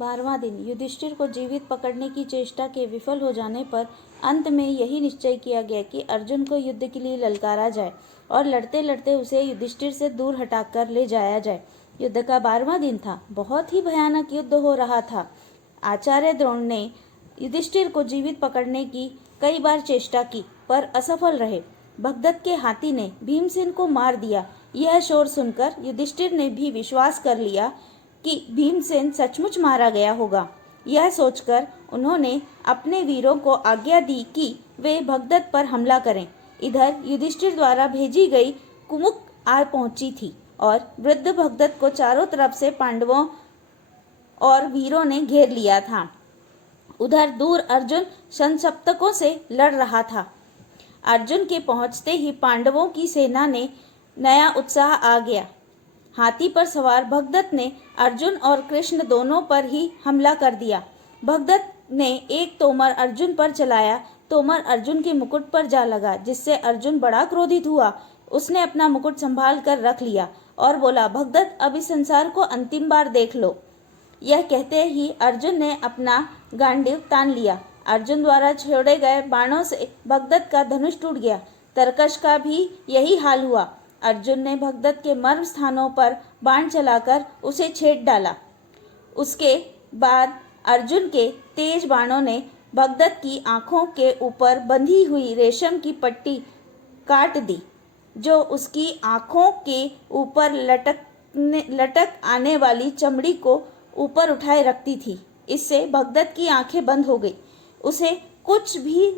12वां दिन। युधिष्ठिर को जीवित पकड़ने की चेष्टा के विफल हो जाने पर अंत में यही निश्चय किया गया कि अर्जुन को युद्ध के लिए ललकारा जाए और लड़ते लड़ते उसे युधिष्ठिर से दूर हटाकर ले जाया जाए। युद्ध का 12वां दिन था। बहुत ही भयानक युद्ध हो रहा था। आचार्य द्रोण ने युधिष्ठिर को जीवित पकड़ने की कई बार चेष्टा की पर असफल रहे। भगदत्त के हाथी ने भीमसेन को मार दिया। यह शोर सुनकर युधिष्ठिर ने भी विश्वास कर लिया कि भीमसेन सचमुच मारा गया होगा। यह सोचकर उन्होंने अपने वीरों को आज्ञा दी कि वे भगदत्त पर हमला करें। इधर युधिष्ठिर द्वारा भेजी गई कुमुक आ पहुंची थी और वृद्ध भगदत्त को चारों तरफ से पांडवों और वीरों ने घेर लिया था। उधर दूर अर्जुन संसप्तकों से लड़ रहा था। अर्जुन के पहुंचते ही पांडवों की सेना ने नया उत्साह आ गया। हाथी पर सवार भगदत्त ने अर्जुन और कृष्ण दोनों पर ही हमला कर दिया। भगदत्त ने एक तोमर अर्जुन पर चलाया। तोमर अर्जुन के मुकुट पर जा लगा, जिससे अर्जुन बड़ा क्रोधित हुआ। उसने अपना मुकुट संभाल कर रख लिया और बोला, भगदत्त, अब इस संसार को अंतिम बार देख लो। यह कहते ही अर्जुन ने अपना गांडीव तान लिया। अर्जुन द्वारा छोड़े गए बाणों से भगदत्त का धनुष टूट गया। तरकश का भी यही हाल हुआ। अर्जुन ने भगदत्त के मर्म स्थानों पर बाण चलाकर उसे छेद डाला। उसके बाद अर्जुन के तेज बाणों ने भगदत्त की आंखों के ऊपर बंधी हुई रेशम की पट्टी काट दी, जो उसकी आंखों के ऊपर लटक आने वाली चमड़ी को ऊपर उठाए रखती थी। इससे भगदत्त की आंखें बंद हो गई। उसे कुछ भी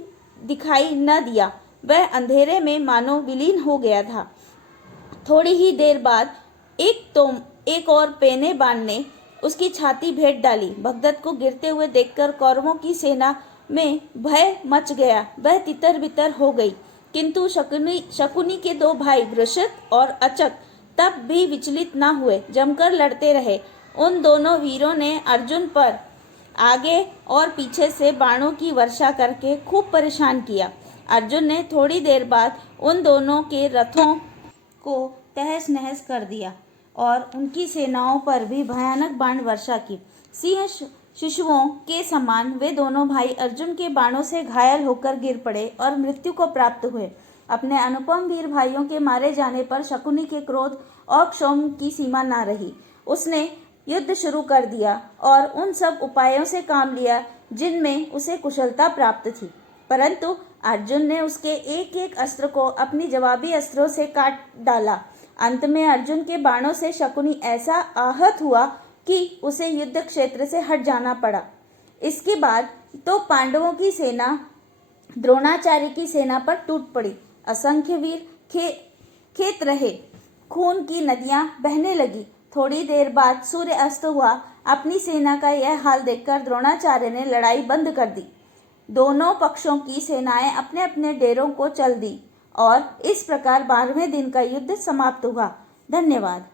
दिखाई न दिया। वह अंधेरे में मानो विलीन हो गया था। थोड़ी ही देर बाद एक और पेने बाण ने उसकी छाती भेद डाली। भगदत्त को गिरते हुए देखकर कौरवों की सेना में भय मच गया। वह तितर बितर हो गई। किंतु शकुनी के दो भाई वृषत और अचक तब भी विचलित न हुए, जमकर लड़ते रहे। उन दोनों वीरों ने अर्जुन पर आगे और पीछे से बाणों की वर्षा करके खूब परेशान किया। अर्जुन ने थोड़ी देर बाद उन दोनों के रथों को तहस नहस कर दिया और उनकी सेनाओं पर भी भयानक बाण वर्षा की। सिंह शिशुओं के समान वे दोनों भाई अर्जुन के बाणों से घायल होकर गिर पड़े और मृत्यु को प्राप्त हुए। अपने अनुपम वीर भाइयों के मारे जाने पर शकुनी के क्रोध और क्षोभ की सीमा न रही। उसने युद्ध शुरू कर दिया और उन सब उपायों से काम लिया जिनमें उसे कुशलता प्राप्त थी, परंतु अर्जुन ने उसके एक एक अस्त्र को अपनी जवाबी अस्त्रों से काट डाला। अंत में अर्जुन के बाणों से शकुनी ऐसा आहत हुआ कि उसे युद्ध क्षेत्र से हट जाना पड़ा। इसके बाद तो पांडवों की सेना द्रोणाचार्य की सेना पर टूट पड़ी। असंख्य वीर खेत रहे। खून की नदियां बहने लगी। थोड़ी देर बाद सूर्य अस्त हुआ। अपनी सेना का यह हाल देखकर द्रोणाचार्य ने लड़ाई बंद कर दी। दोनों पक्षों की सेनाएं अपने अपने डेरों को चल दी और इस प्रकार 12वें दिन का युद्ध समाप्त हुआ। धन्यवाद।